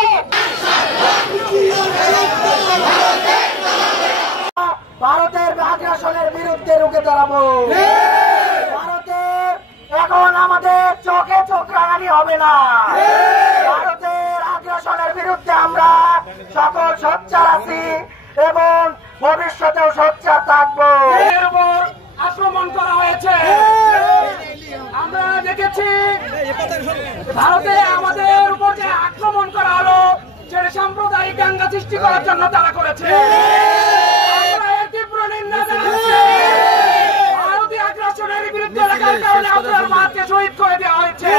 হবে। ভারতের আগ্রাসনের বিরুদ্ধে রুখে দাঁড়াবো। ভারতের এখন আমাদের চোখে চোখ রাঙানি হবে না। ভারতের আগ্রাসনের বিরুদ্ধে আমরা সকল সোচ্চার আছি এবং ভবিষ্যতেও সোচ্চার থাকবো। এর উপর আক্রমণ করা হয়েছে। আমরা দেখেছি ভারতে আমাদের উপর যে আক্রমণ করা হলো সেটা সাম্প্রদায়িক দাঙ্গা সৃষ্টি করার জন্য তারা করেছে। আমরা এর তীব্র নিন্দা জানাচ্ছি। ভারতীয় আগ্রাসনের বিরুদ্ধে লাগার কারণে আপনার মাকে শহীদ করে দেওয়া হয়েছে।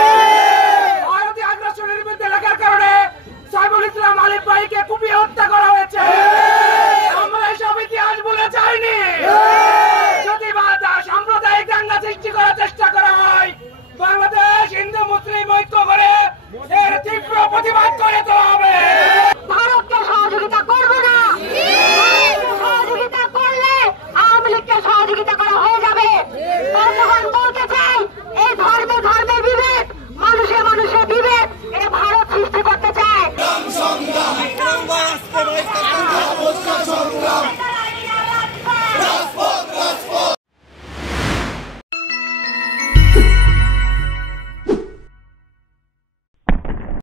ভারতীয় আগ্রাসনের বিরুদ্ধে লাগার কারণে সাইফুল ইসলাম আলিফ ভাইকে কুপিয়ে হত্যা করা হয়েছে। আমরা এসব ইতিহাস ভুলে যাইনি। যদি সাম্প্রদায়িক দাঙ্গা সৃষ্টি করার চেষ্টা করা হয়, বাংলাদেশ হিন্দু মুসলিম ঐক্য করে এর তীব্র প্রতিবাদ করে তোলা হবে।